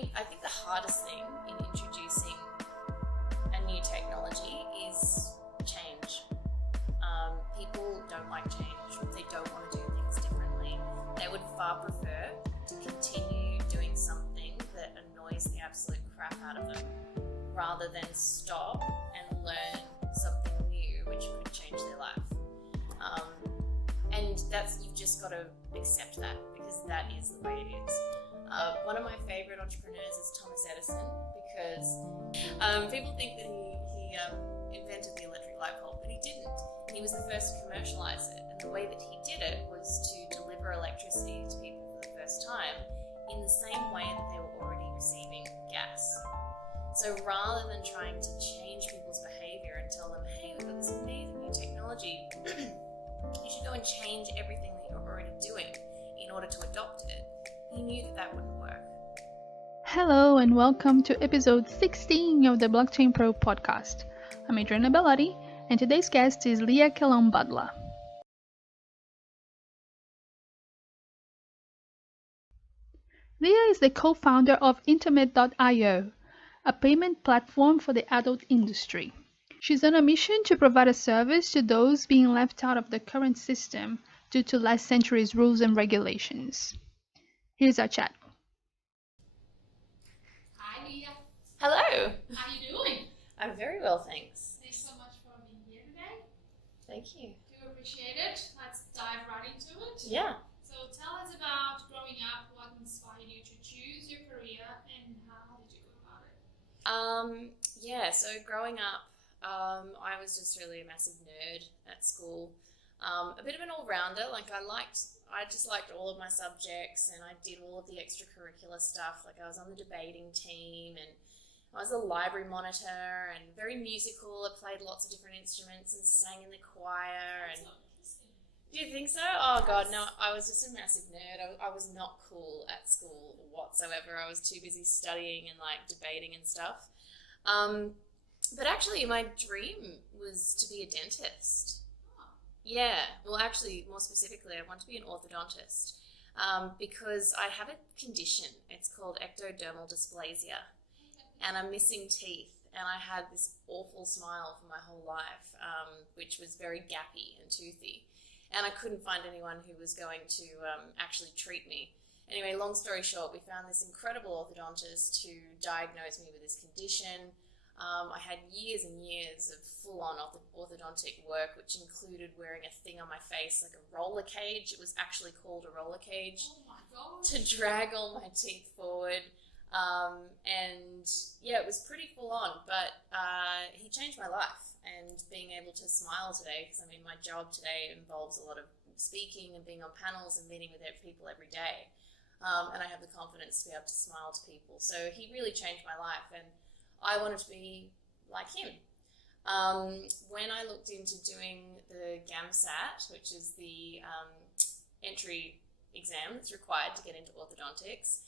think the hardest thing in introducing a new technology is change. People don't like change. They don't want to do things differently. They would far prefer to continue doing something that annoys the absolute crap out of them, rather than stop and learn something new which could change their life. And you've just got to accept that, because that is the way it is. One of my favourite entrepreneurs is Thomas Edison, because people think that he invented the electric light bulb, but he didn't. He was the first to commercialise it, and the way that he did it was to deliver electricity to people for the first time in the same way that they were already receiving gas. So rather than trying to change people's behaviour and tell them, hey, we've got this amazing new technology, you should go and change everything that you're already doing in order to adopt it, he knew that that wouldn't work. Hello and welcome to episode 16 of the Blockchain Pro podcast. I'm Adriana, and today's guest is Leah Callon Butler. Leah is the co-founder of Intermed.io, a payment platform for the adult industry. She's on a mission to provide a service to those being left out of the current system due to last century's rules and regulations. Here's our chat. Hi, Leah. Hello! How are you doing? I'm very well, thanks. Thanks so much for being here today. Thank you. Do appreciate it. Let's dive right into it. Yeah. So tell us about growing up, what inspired you to choose your career, and how did you go about it? So growing up, I was just really a massive nerd at school. A bit of an all-rounder. I just liked all of my subjects, and I did all of the extracurricular stuff. Like I was on the debating team, and I was a library monitor, and very musical. I played lots of different instruments and sang in the choir. And So interesting. do you think so? Oh God, no! I was just a massive nerd. I was not cool at school whatsoever. I was too busy studying and debating and stuff. But actually, my dream was to be a dentist. Yeah, well, actually, more specifically, I want to be an orthodontist because I have a condition. It's called ectodermal dysplasia, and I'm missing teeth. And I had this awful smile for my whole life, which was very gappy and toothy. And I couldn't find anyone who was going to actually treat me. Anyway, long story short, we found this incredible orthodontist who diagnosed me with this condition. I had years and years of full-on orthodontic work, which included wearing a thing on my face, like a roller cage. It was actually called a roller cage. Oh my God. To drag all my teeth forward. It was pretty full-on, but he changed my life. And being able to smile today, because my job today involves a lot of speaking and being on panels and meeting with people every day. And I have the confidence to be able to smile to people. So he really changed my life, and I wanted to be like him. When I looked into doing the GAMSAT, which is the entry exam that's required to get into orthodontics,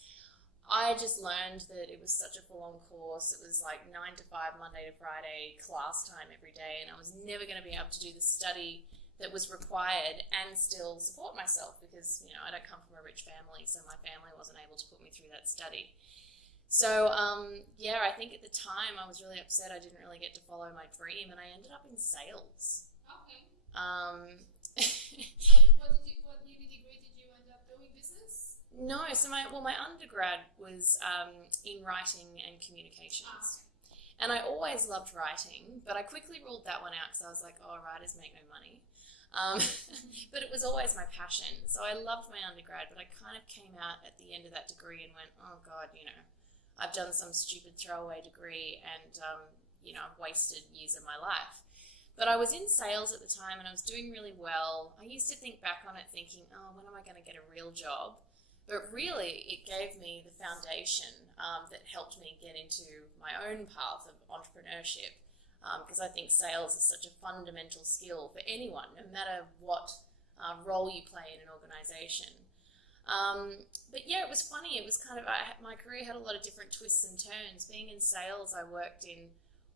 I just learned that it was such a full-on course. It was 9 to 5, Monday to Friday, class time every day, and I was never going to be able to do the study that was required and still support myself because, I don't come from a rich family, so my family wasn't able to put me through that study. So, I think at the time I was really upset I didn't really get to follow my dream, and I ended up in sales. Okay. So what uni degree did you end up doing, business? No, so my undergrad was in writing and communications. And I always loved writing, but I quickly ruled that one out because I was like, writers make no money. But it was always my passion. So I loved my undergrad, but I kind of came out at the end of that degree and went, oh God, I've done some stupid throwaway degree and, I've wasted years of my life. But I was in sales at the time and I was doing really well. I used to think back on it thinking, when am I going to get a real job? But really, it gave me the foundation that helped me get into my own path of entrepreneurship because I think sales is such a fundamental skill for anyone, no matter what role you play in an organization. It was funny. It was my career had a lot of different twists and turns. Being in sales, I worked in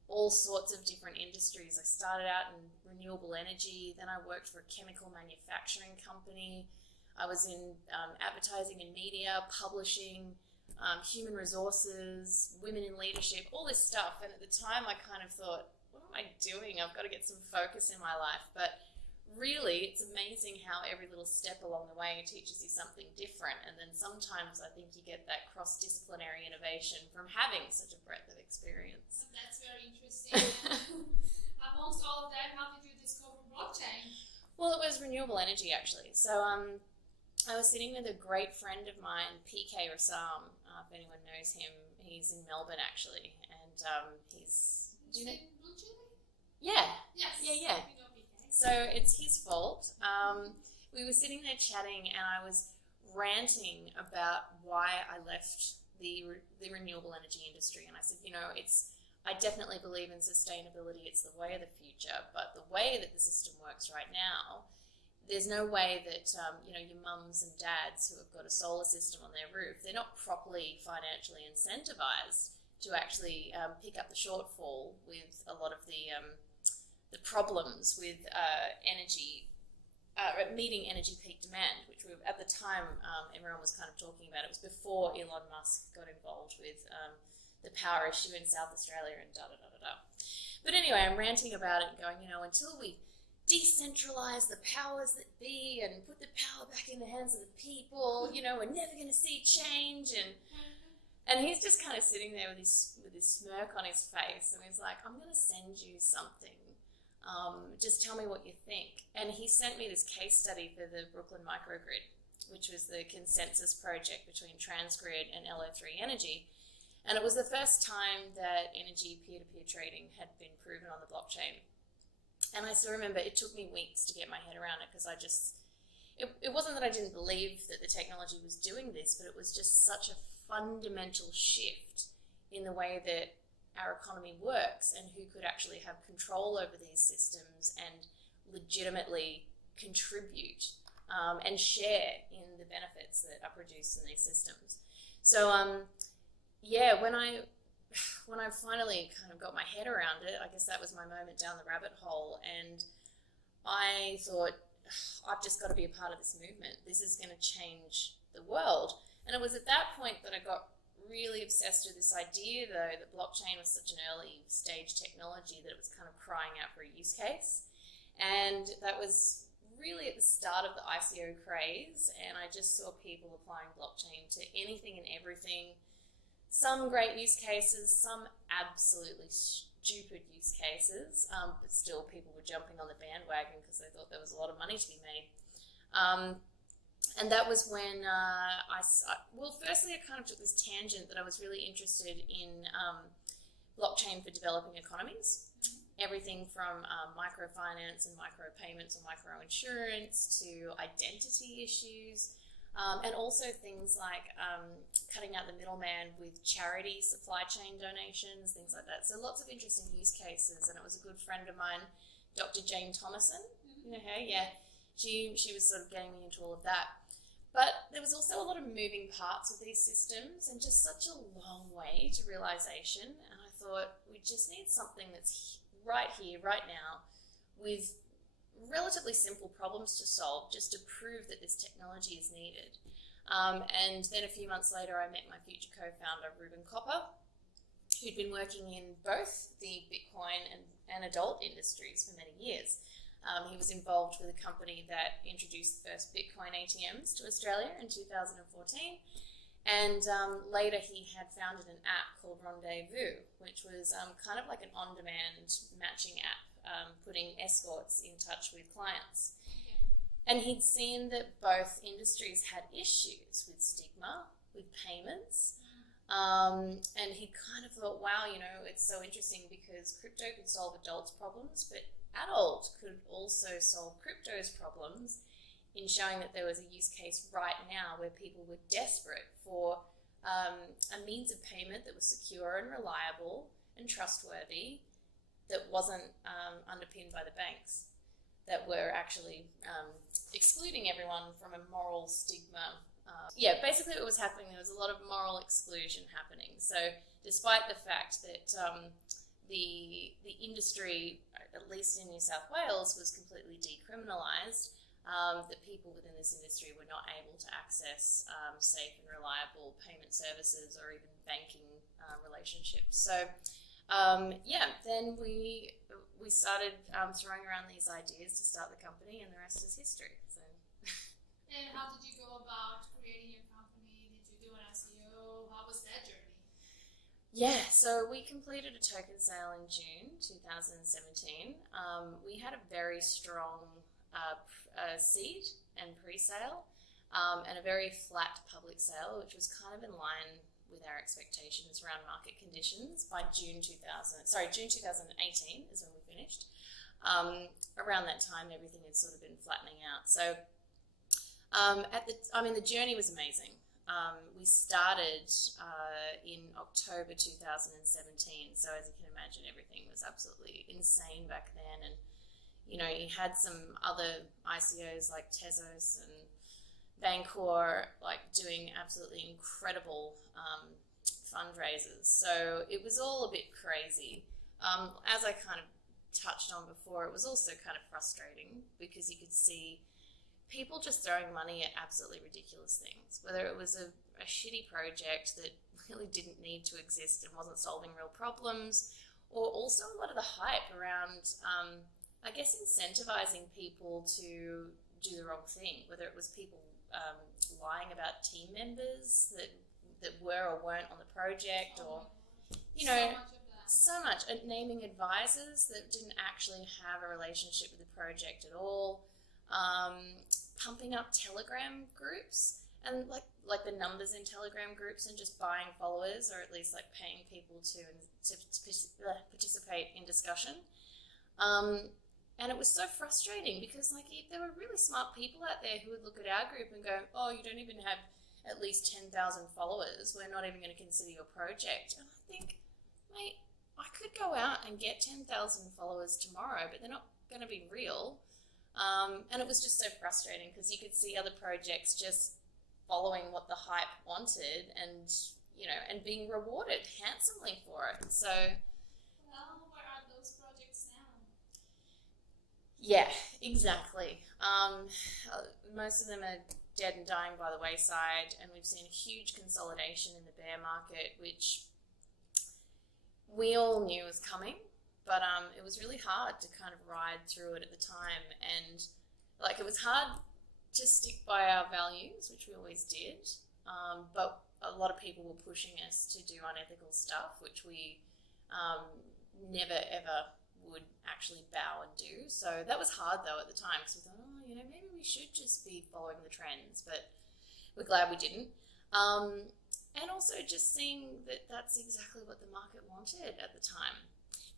all sorts of different industries. I started out in renewable energy, then I worked for a chemical manufacturing company. I was in advertising and media, publishing. human resources, women in leadership, all this stuff. And at the time I kind of thought, what am I doing? I've got to get some focus in my life. But really, it's amazing how every little step along the way teaches you something different. And then sometimes I think you get that cross-disciplinary innovation from having such a breadth of experience. That's very interesting. Amongst all of that, how did you discover blockchain? Well, it was renewable energy, actually. So I was sitting with a great friend of mine, PK Rassam, if anyone knows him. He's in Melbourne, actually. And he's... Do you know? Yeah. Yes. Yeah. So it's his fault. We were sitting there chatting and I was ranting about why I left the renewable energy industry. And I said, I definitely believe in sustainability. It's the way of the future. But the way that the system works right now, there's no way that, your mums and dads who have got a solar system on their roof, they're not properly financially incentivized to actually pick up the shortfall with a lot of the problems with meeting energy peak demand, which at the time everyone was kind of talking about. It was before Elon Musk got involved with the power issue in South Australia and da-da-da-da-da. But anyway, I'm ranting about it and going, until we decentralize the powers that be and put the power back in the hands of the people, we're never going to see change. And he's just kind of sitting there with his smirk on his face, and he's like, I'm going to send you something. Just tell me what you think. And he sent me this case study for the Brooklyn microgrid, which was the consensus project between Transgrid and LO3 Energy. And it was the first time that energy peer-to-peer trading had been proven on the blockchain. And I still remember it took me weeks to get my head around it, because it wasn't that I didn't believe that the technology was doing this, but it was just such a fundamental shift in the way that our economy works and who could actually have control over these systems and legitimately contribute and share in the benefits that are produced in these systems. So when I finally kind of got my head around it, I guess that was my moment down the rabbit hole, and I thought, I've just got to be a part of this movement. This is going to change the world. And it was at that point that I got really obsessed with this idea, though, that blockchain was such an early stage technology that it was kind of crying out for a use case. And that was really at the start of the ICO craze, and I just saw people applying blockchain to anything and everything. Some great use cases, some absolutely stupid use cases, but still people were jumping on the bandwagon because they thought there was a lot of money to be made. And that was when firstly I kind of took this tangent that I was really interested in blockchain for developing economies. Everything from microfinance and micropayments or microinsurance to identity issues, and also things like cutting out the middleman with charity supply chain donations, things like that. So lots of interesting use cases, and it was a good friend of mine, Dr. Jane Thomason. You know her? Yeah. She was sort of getting me into all of that. But there was also a lot of moving parts with these systems and just such a long way to realization. And I thought we just need something that's right here, right now, with relatively simple problems to solve just to prove that this technology is needed. And then a few months later, I met my future co-founder, Ruben Copper, who'd been working in both the Bitcoin and adult industries for many years. He was involved with a company that introduced the first Bitcoin ATMs to Australia in 2014. And later he had founded an app called Rendezvous, which was kind of like an on-demand matching app, putting escorts in touch with clients. Okay. And he'd seen that both industries had issues with stigma, with payments. And he kind of thought, wow, it's so interesting because crypto could solve adults' problems, but adult could also solve crypto's problems in showing that there was a use case right now where people were desperate for a means of payment that was secure and reliable and trustworthy, that wasn't underpinned by the banks, that were actually excluding everyone from a moral stigma. Basically what was happening, there was a lot of moral exclusion happening. So despite the fact that the industry, at least in New South Wales, was completely decriminalised, that people within this industry were not able to access safe and reliable payment services or even banking relationships. So then we started throwing around these ideas to start the company, and the rest is history. So. And how did you go about creating your company? Did you do an SEO? How was that journey? Yeah, so we completed a token sale in June 2017. We had a very strong seed and pre-sale, and a very flat public sale, which was kind of in line with our expectations around market conditions. By June 2018 is when we finished. Around that time, everything had sort of been flattening out. So the journey was amazing. We started in October 2017, so as you can imagine, everything was absolutely insane back then. And you had some other ICOs like Tezos and Bancor doing absolutely incredible fundraisers. So it was all a bit crazy. As I kind of touched on before, it was also kind of frustrating because you could see people just throwing money at absolutely ridiculous things, whether it was a shitty project that really didn't need to exist and wasn't solving real problems, or also a lot of the hype around, I guess, incentivizing people to do the wrong thing, whether it was people lying about team members that were or weren't on the project, or, so much, naming advisors that didn't actually have a relationship with the project at all. Pumping up Telegram groups and like the numbers in Telegram groups and just buying followers, or at least paying people to participate in discussion. And it was so frustrating because there were really smart people out there who would look at our group and go, oh, you don't even have at least 10,000 followers. We're not even going to consider your project. And I think, mate, I could go out and get 10,000 followers tomorrow, but they're not going to be real. And it was just so frustrating because you could see other projects just following what the hype wanted and being rewarded handsomely for it. So, well, where are those projects now? Yeah, exactly. Most of them are dead and dying by the wayside, and we've seen a huge consolidation in the bear market, which we all knew was coming. But it was really hard to kind of ride through it at the time, and it was hard to stick by our values, which we always did. But a lot of people were pushing us to do unethical stuff, which we never ever would actually bow and do. So that was hard though at the time, because we thought, maybe we should just be following the trends, but we're glad we didn't. And also just seeing that that's exactly what the market wanted at the time.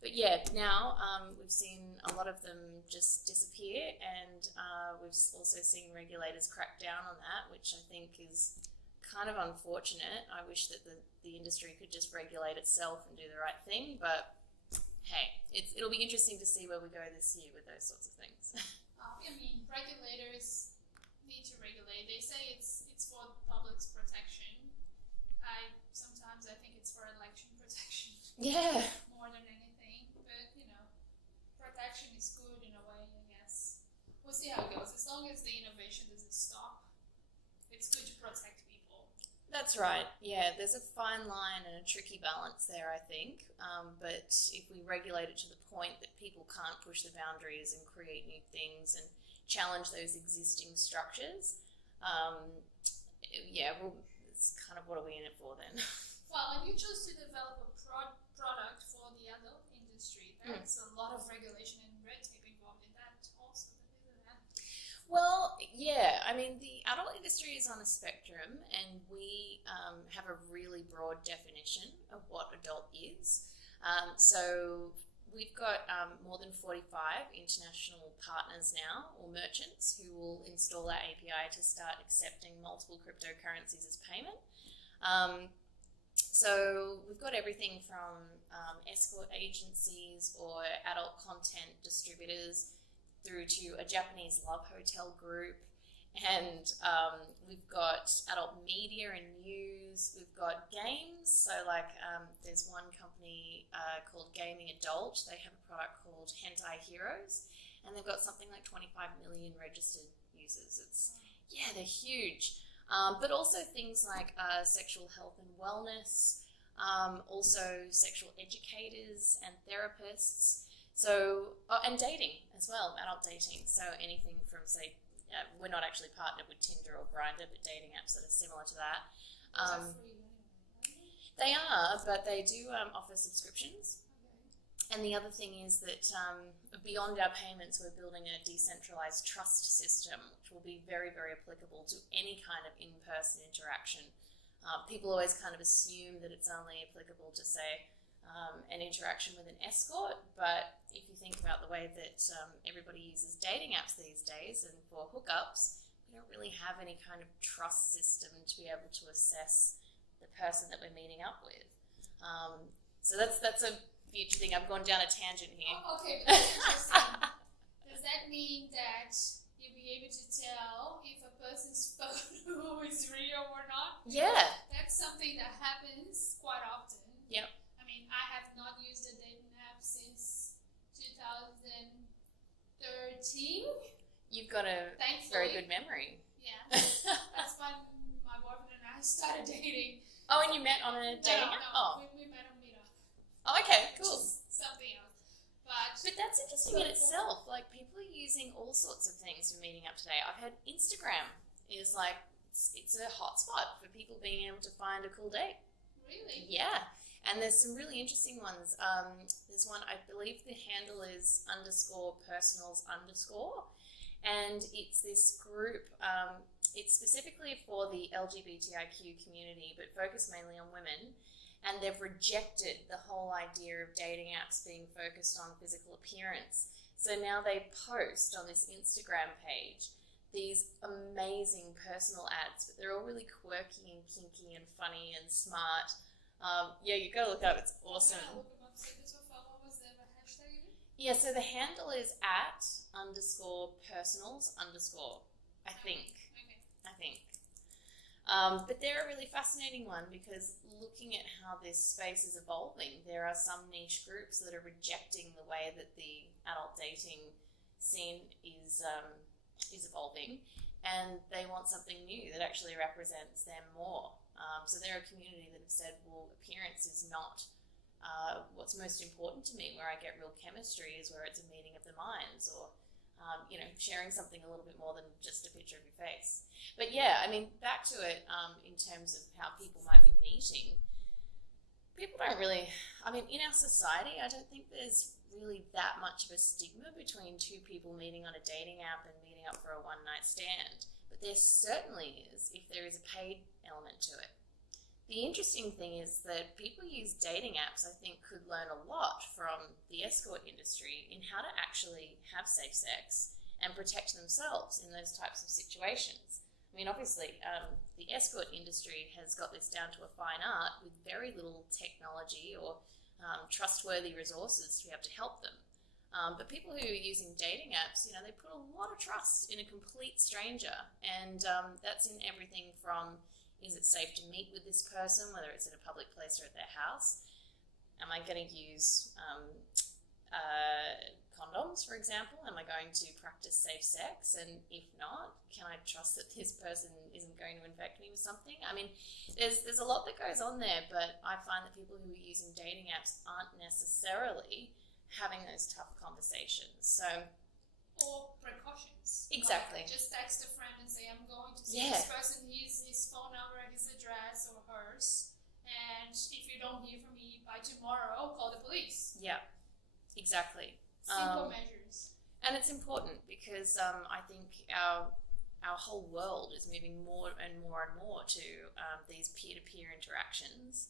But yeah, now we've seen a lot of them just disappear, and we've also seen regulators crack down on that, which I think is kind of unfortunate. I wish that the industry could just regulate itself and do the right thing, but hey, it'll be interesting to see where we go this year with those sorts of things. Regulators need to regulate. They say it's for the public's protection. Sometimes I think it's for election protection. Yeah. More than anything. Protection is good in a way, I guess. We'll see how it goes. As long as the innovation doesn't stop, it's good to protect people. That's right. Yeah, there's a fine line and a tricky balance there, I think. But if we regulate it to the point that people can't push the boundaries and create new things and challenge those existing structures, it's kind of what are we in it for then? Well, if you choose to develop a product for the adult industry, there's a lot of regulation and red tape involved in that also, isn't that? Well, yeah. The adult industry is on a spectrum, and we have a really broad definition of what adult is. So we've got more than 45 international partners now, or merchants, who will install our API to start accepting multiple cryptocurrencies as payment. So we've got everything from escort agencies or adult content distributors through to a Japanese love hotel group, and we've got adult media and news. We've got games, so there's one company called Gaming Adult. They have a product called Hentai Heroes, and they've got something like 25 million registered users. users. They're huge. But also things like sexual health and wellness, also sexual educators and therapists. So, and dating as well, adult dating. So anything from, say, we're not actually partnered with Tinder or Grindr, but dating apps that are similar to that. They are, but they do offer subscriptions. Okay. And the other thing is that beyond our payments, we're building a decentralized trust system, which will be very, very applicable to any kind of in-person interaction. People always kind of assume that it's only applicable to, say, an interaction with an escort, but if you think about the way that everybody uses dating apps these days and for hookups, we don't really have any kind of trust system to be able to assess the person that we're meeting up with. So that's a future thing. I've gone down a tangent here. Oh, okay, but that's interesting. Does that mean that you'll be able to tell if a person's photo is real or not? Yeah. That's something that happens quite often. Yep. I mean, I have not used a dating app since 2013. You've got a very good memory. Yeah. That's when my boyfriend and I started dating. Oh, and you met on a dating app? No, we met on Meetup. Oh, okay, cool. Something else. But that's interesting in itself. Like, people are using all sorts of things for meeting up today. I've heard Instagram is like, it's a hotspot for people being able to find a cool date. Really? Yeah. And there's some really interesting ones. There's one, I believe the handle is _personals_. And it's this group, it's specifically for the LGBTIQ community, but focused mainly on women. And they've rejected the whole idea of dating apps being focused on physical appearance. So now they post on this Instagram page these amazing personal ads, but they're all really quirky and kinky and funny and smart. You gotta look up, it's awesome. Yeah, look them up. So what was the hashtag again? Yeah, so the handle is @_personals_, I think. Okay. I think. But they're a really fascinating one because looking at how this space is evolving, there are some niche groups that are rejecting the way that the adult dating scene is evolving, and they want something new that actually represents them more. So they're a community that have said, well, appearance is not what's most important to me. Where I get real chemistry is where it's a meeting of the minds, or sharing something a little bit more than just a picture of your face. But yeah, I mean, back to it, in terms of how people might be meeting, people don't really, in our society, I don't think there's really that much of a stigma between two people meeting on a dating app and meeting up for a one-night stand. But there certainly is if there is a paid element to it. The interesting thing is that people use dating apps, I think, could learn a lot from the escort industry in how to actually have safe sex and protect themselves in those types of situations. Obviously, the escort industry has got this down to a fine art with very little technology or trustworthy resources to be able to help them. But people who are using dating apps, they put a lot of trust in a complete stranger, and that's in everything from, is it safe to meet with this person, whether it's in a public place or at their house? Am I going to use condoms, for example? Am I going to practice safe sex? And if not, can I trust that this person isn't going to infect me with something? There's a lot that goes on there, but I find that people who are using dating apps aren't necessarily having those tough conversations. Or precautions. Exactly. Like, just text a friend and say, I'm going to see this person, here's his phone number, his address, or hers, and if you don't hear from me by tomorrow, call the police. Yeah, exactly. Simple measures. And it's important because I think our whole world is moving more and more and more to these peer-to-peer interactions.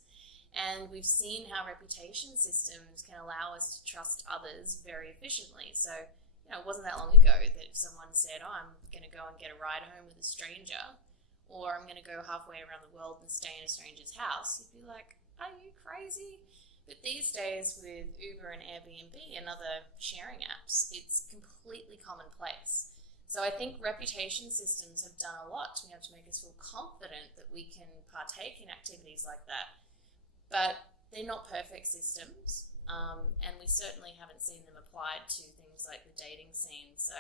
And we've seen how reputation systems can allow us to trust others very efficiently. So, it wasn't that long ago that if someone said, I'm going to go and get a ride home with a stranger, or I'm going to go halfway around the world and stay in a stranger's house, you'd be like, are you crazy? But these days with Uber and Airbnb and other sharing apps, it's completely commonplace. So I think reputation systems have done a lot to be able to make us feel confident that we can partake in activities like that. But they're not perfect systems. And we certainly haven't seen them applied to things like the dating scene. So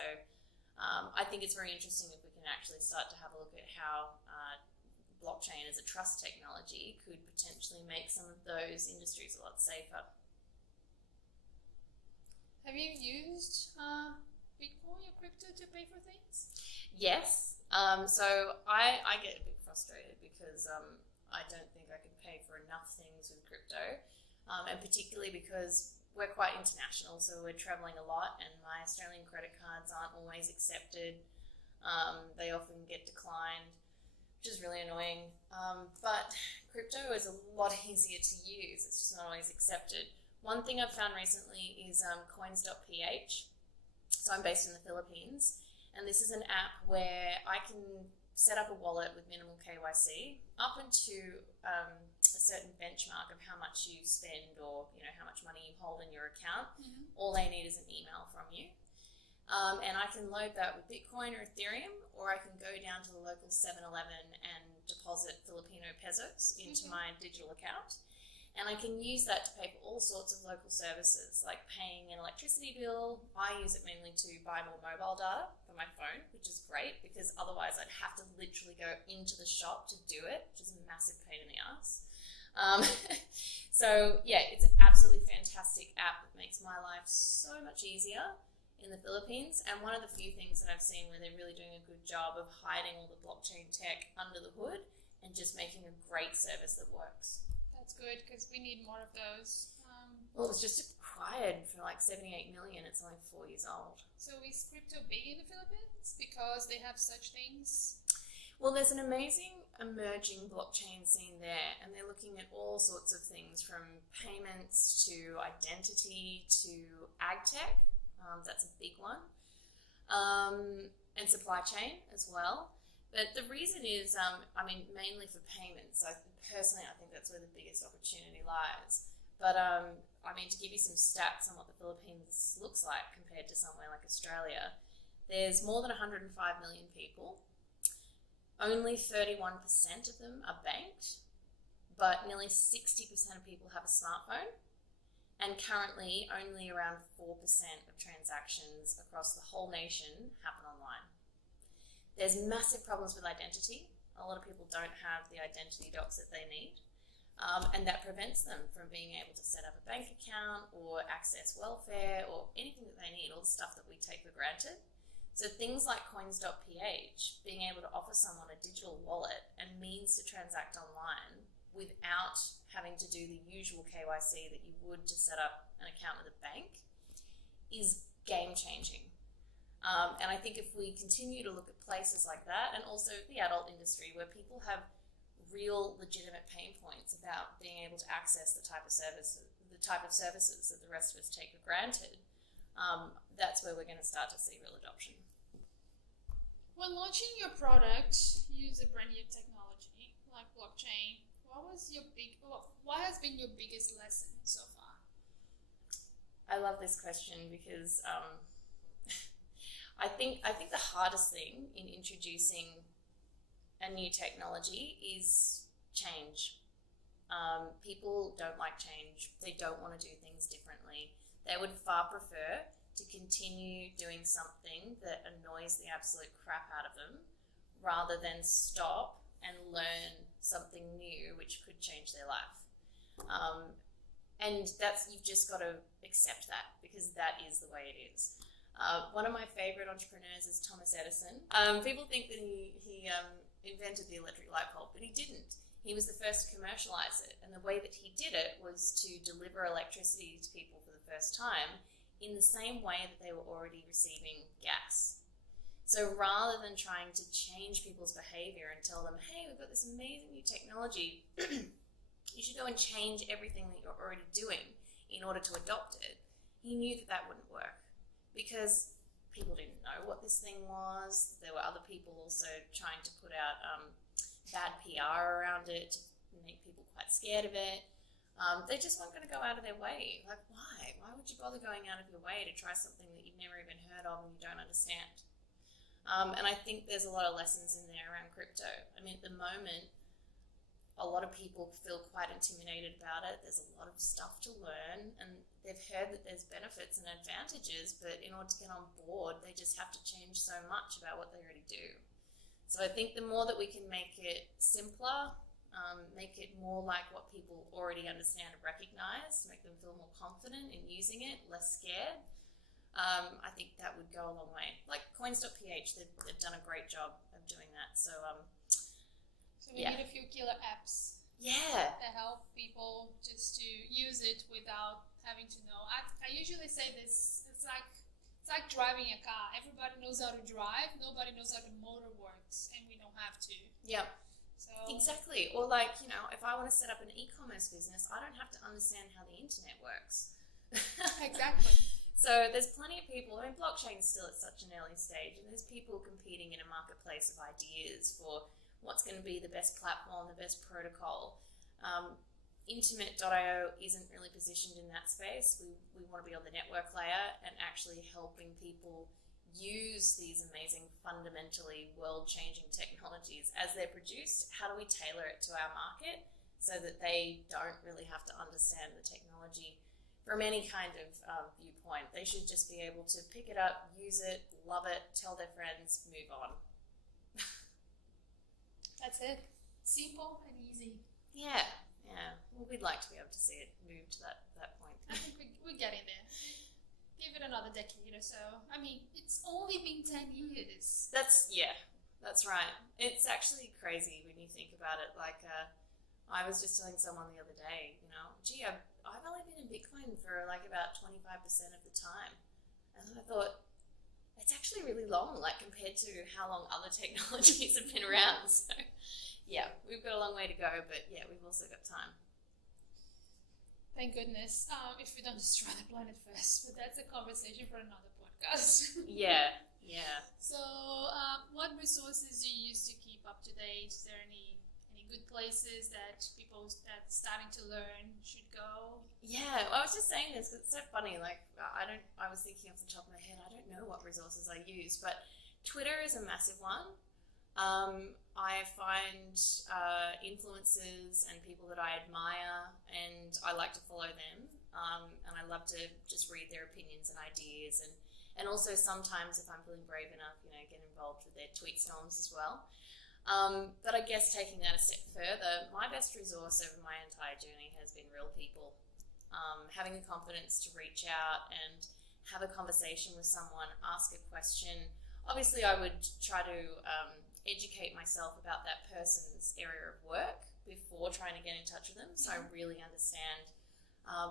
I think it's very interesting if we can can actually start to have a look at how blockchain as a trust technology could potentially make some of those industries a lot safer. Have you used Bitcoin or crypto to pay for things? Yes. So I get a bit frustrated because I don't think I could pay for enough things with crypto, and particularly because we're quite international, so we're traveling a lot, and my Australian credit cards aren't always accepted. They often get declined, which is really annoying. But crypto is a lot easier to use. It's just not always accepted. One thing I've found recently is coins.ph. So I'm based in the Philippines, and this is an app where I can set up a wallet with minimal KYC up into a certain benchmark of how much you spend, or how much money you hold in your account. Mm-hmm. All they need is an email from you. And I can load that with Bitcoin or Ethereum, or I can go down to the local 7-Eleven and deposit Filipino pesos into my digital account. And I can use that to pay for all sorts of local services, like paying an electricity bill. I use it mainly to buy more mobile data for my phone, which is great, because otherwise I'd have to literally go into the shop to do it, which is a massive pain in the ass. So yeah, it's an absolutely fantastic app that makes my life so much easier in the Philippines, and one of the few things that I've seen where they're really doing a good job of hiding all the blockchain tech under the hood and just making a great service that works. That's good, because we need more of those. Well, it was just acquired for like 78 million. It's only 4 years old. So is crypto big in the Philippines because they have such things? Well, there's an amazing emerging blockchain scene there, and they're looking at all sorts of things from payments to identity to ag tech. That's a big one. And supply chain as well. But the reason is, mainly for payments. Personally, I think that's where the biggest opportunity lies. But, to give you some stats on what the Philippines looks like compared to somewhere like Australia, there's more than 105 million people. Only 31% of them are banked, but nearly 60% of people have a smartphone. And currently, only around 4% of transactions across the whole nation happen online. There's massive problems with identity. A lot of people don't have the identity docs that they need, and that prevents them from being able to set up a bank account or access welfare or anything that they need, all the stuff that we take for granted. So things like coins.ph, being able to offer someone a digital wallet and means to transact online without having to do the usual KYC that you would to set up an account with a bank, is game changing. And I think if we continue to look at places like that, and also the adult industry where people have real legitimate pain points about being able to access the type of services that the rest of us take for granted, that's where we're going to start to see real adoption. When launching your product, you use a brand new technology like blockchain. What has been your biggest lesson so far? I love this question because I think the hardest thing in introducing a new technology is change. People don't like change. They don't want to do things differently. They would far prefer to continue doing something that annoys the absolute crap out of them rather than stop and learn something new which could change their life. And you've just got to accept that, because that is the way it is. One of my favorite entrepreneurs is Thomas Edison. People think that he invented the electric light bulb, but he didn't. He was the first to commercialize it, and the way that he did it was to deliver electricity to people for the first time in the same way that they were already receiving gas. So rather than trying to change people's behavior and tell them, hey, we've got this amazing new technology, you should go and change everything that you're already doing in order to adopt it, he knew that that wouldn't work, because people didn't know what this thing was. There were other people also trying to put out bad PR around it to make people quite scared of it. They just weren't going to go out of their way. Like, why? Why would you bother going out of your way to try something that you've never even heard of and you don't understand? And I think there's a lot of lessons in there around crypto. I mean, at the moment, a lot of people feel quite intimidated about it. There's a lot of stuff to learn, and they've heard that there's benefits and advantages, but in order to get on board, they just have to change so much about what they already do. So I think the more that we can make it simpler, make it more like what people already understand and recognize, make them feel more confident in using it, less scared, I think that would go a long way. Like coins.ph, they've done a great job of doing that. So we need a few killer apps. Yeah. That help people just to use it without having to know. I usually say this, it's like driving a car. Everybody knows how to drive, nobody knows how the motor works, and we don't have to. Yeah. So exactly. Or like, if I want to set up an e-commerce business, I don't have to understand how the internet works. Exactly. So there's plenty of people, blockchain's still at such an early stage, and there's people competing in a marketplace of ideas for what's going to be the best platform, the best protocol. Intimate.io isn't really positioned in that space. We want to be on the network layer and actually helping people use these amazing, fundamentally world-changing technologies as they're produced. How do we tailor it to our market so that they don't really have to understand the technology from any kind of viewpoint? They should just be able to pick it up, use it, love it, tell their friends, move on. That's it. Simple and easy. Yeah. Well, we'd like to be able to see it move to that point. I think we're getting there. Give it another decade or so. It's only been 10 years. That's right. It's actually crazy when you think about it. Like, I was just telling someone the other day, gee, I've only been in Bitcoin for like about 25% of the time. And then I thought, it's actually really long, like compared to how long other technologies have been around. So yeah, we've got a long way to go, but yeah, we've also got time. Thank goodness. If we don't destroy the planet first, but that's a conversation for another podcast. Yeah. So what resources do you use to keep up to date? Is there any good places that people that's starting to learn should go? Yeah, I was just saying this because it's so funny. Like, I was thinking off the top of my head, I don't know what resources I use, but Twitter is a massive one. I find influencers and people that I admire, and I like to follow them. And I love to just read their opinions and ideas, and also sometimes if I'm feeling brave enough, get involved with their tweet storms as well. But I guess taking that a step further, my best resource over my entire journey has been real people. Having the confidence to reach out and have a conversation with someone, ask a question. Obviously, I would try to educate myself about that person's area of work before trying to get in touch with them, so I really understand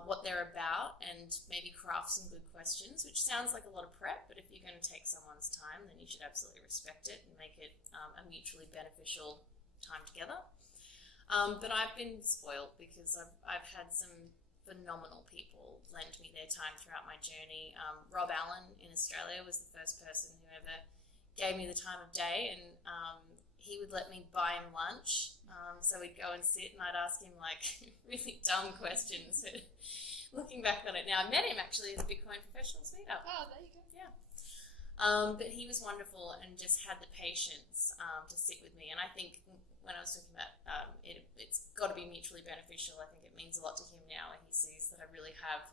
what they're about and maybe craft some good questions, which sounds like a lot of prep, but if you're going to take someone's time, then you should absolutely respect it and make it a mutually beneficial time together. But I've been spoiled because I've had some phenomenal people lend me their time throughout my journey. Rob Allen in Australia was the first person who ever gave me the time of day, and he would let me buy him lunch. So we'd go and sit and I'd ask him like really dumb questions. But looking back on it now, I met him actually at the Bitcoin Professionals meetup. Oh, there you go. Yeah. But he was wonderful and just had the patience to sit with me. And I think when I was talking about it's got to be mutually beneficial, I think it means a lot to him now when he sees that I really have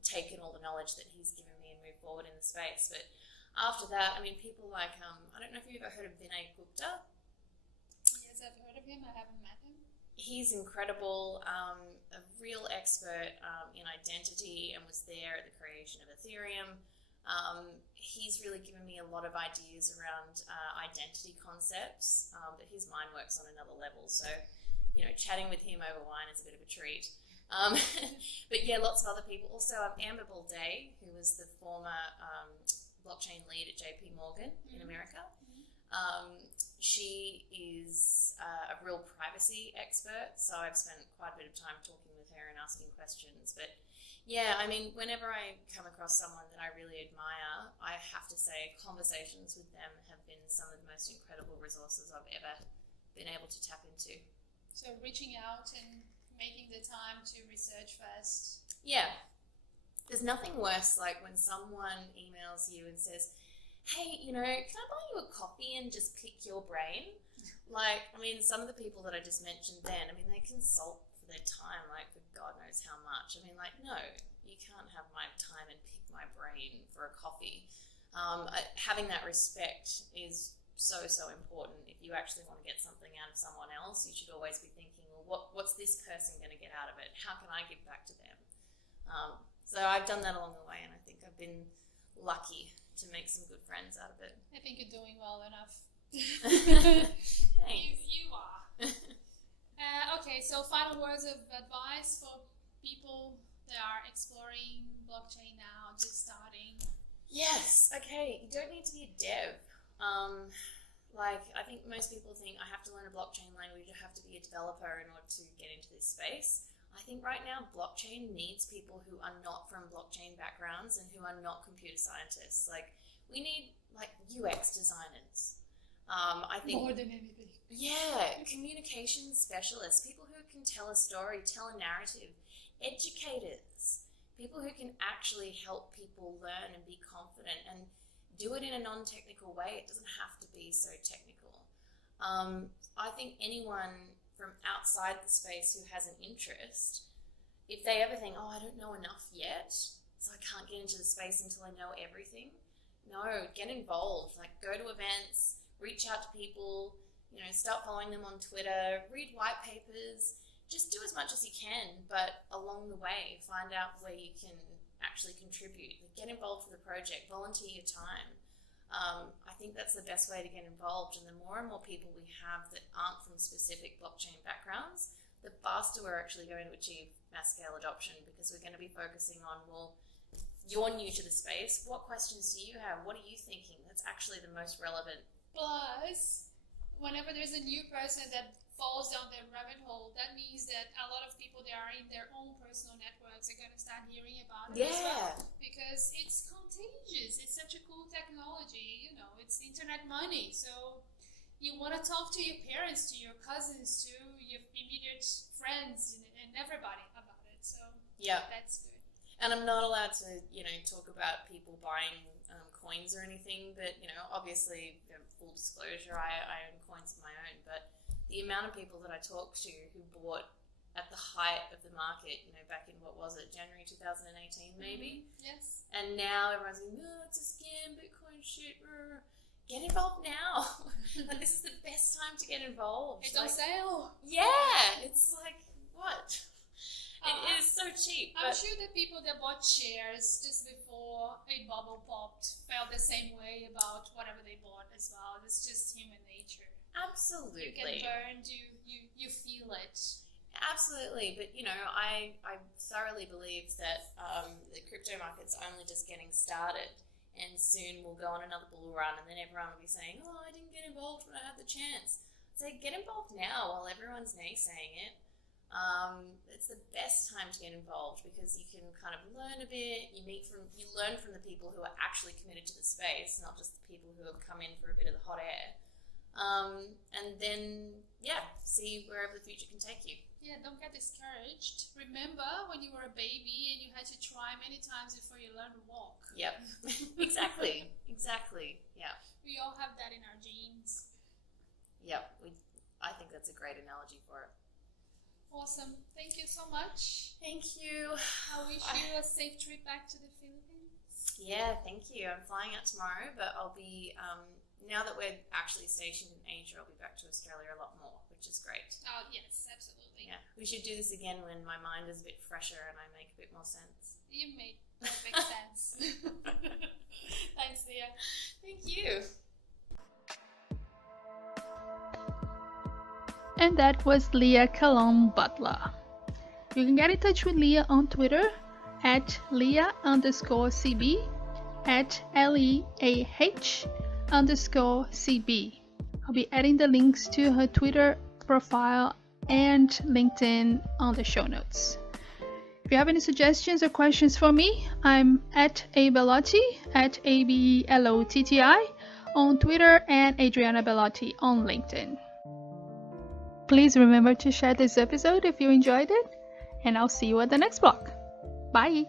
taken all the knowledge that he's given me and moved forward in the space. But after that, people like, I don't know if you've ever heard of Vinay Gupta. Yes, I've heard of him. I haven't met him. He's incredible, a real expert in identity, and was there at the creation of Ethereum. He's really given me a lot of ideas around identity concepts, but his mind works on another level. So, chatting with him over wine is a bit of a treat. But yeah, lots of other people. Also, Amber Balday, who was the former blockchain lead at JP Morgan in America. She is a real privacy expert, so I've spent quite a bit of time talking with her and asking questions. But yeah, whenever I come across someone that I really admire, I have to say conversations with them have been some of the most incredible resources I've ever been able to tap into. So reaching out and making the time to research first. Yeah. There's nothing worse like when someone emails you and says, hey, can I buy you a coffee and just pick your brain? Some of the people that I just mentioned then, they consult for their time, for God knows how much. No, you can't have my time and pick my brain for a coffee. Having that respect is so important. If you actually want to get something out of someone else, you should always be thinking, well, what's this person going to get out of it? How can I give back to them? So I've done that along the way, and I think I've been lucky to make some good friends out of it. I think you're doing well enough. Thanks. You are. Okay, so final words of advice for people that are exploring blockchain now, just starting. Yes, okay, you don't need to be a dev. I think most people think I have to learn a blockchain language, I have to be a developer in order to get into this space. I think right now blockchain needs people who are not from blockchain backgrounds and who are not computer scientists. We need UX designers. I think more than anything. Yeah, communication specialists, people who can tell a story, tell a narrative, educators, people who can actually help people learn and be confident and do it in a non-technical way. It doesn't have to be so technical. I think anyone from outside the space who has an interest, if they ever think, I don't know enough yet, so I can't get into the space until I know everything. No, get involved. Go to events, reach out to people, start following them on Twitter, read white papers, just do as much as you can, but along the way, find out where you can actually contribute. Get involved with the project, volunteer your time. I think that's the best way to get involved, and the more and more people we have that aren't from specific blockchain backgrounds, the faster we're actually going to achieve mass scale adoption, because we're going to be focusing on, well, you're new to the space, what questions do you have? What are you thinking? That's actually the most relevant. Plus, whenever there's a new person that falls down the rabbit hole, that means that a lot of people that are in their own personal networks are going to start hearing about it as well, because it's contagious. It's such a cool technology, it's internet money. So you want to talk to your parents, to your cousins, to your immediate friends, and everybody about it. So that's good. And I'm not allowed to, talk about people buying coins or anything, but, obviously, full disclosure, I own coins of my own, but the amount of people that I talk to who bought at the height of the market, back in, what was it, January 2018 maybe? Yes. And now everyone's like, it's a scam, Bitcoin shit. Get involved now. This is the best time to get involved. It's on sale. Yeah, it's what? It is so cheap. I'm sure the people that bought shares just before a bubble popped felt the same way about whatever they bought as well. It's just human nature. Absolutely. You get burned, you feel it. Absolutely, but I thoroughly believe that the crypto market's only just getting started, and soon we'll go on another bull run, and then everyone will be saying, I didn't get involved when I had the chance. So get involved now while everyone's naysaying it. It's the best time to get involved, because you can kind of learn a bit, you learn from the people who are actually committed to the space, not just the people who have come in for a bit of the hot air. And then, see wherever the future can take you. Yeah, don't get discouraged. Remember when you were a baby and you had to try many times before you learned to walk. Yep, exactly, yeah. We all have that in our genes. Yep, I think that's a great analogy for it. Awesome. Thank you so much. Thank you. I wish you a safe trip back to the Philippines. Yeah, thank you. I'm flying out tomorrow, but I'll be, now that we're actually stationed in Asia, I'll be back to Australia a lot more, which is great. Oh, yes, absolutely. Yeah, we should do this again when my mind is a bit fresher and I make a bit more sense. You made perfect sense. Thanks, Leah. Thank you. And that was Leah Callon Butler. You can get in touch with Leah on Twitter at Leah_CB, at LEAH_CB. I'll be adding the links to her Twitter profile and LinkedIn on the show notes. If you have any suggestions or questions for me, I'm at Abelotti, at ABELOTTI on Twitter, and Adriana Bellotti on LinkedIn. Please remember to share this episode if you enjoyed it, and I'll see you at the next block. Bye!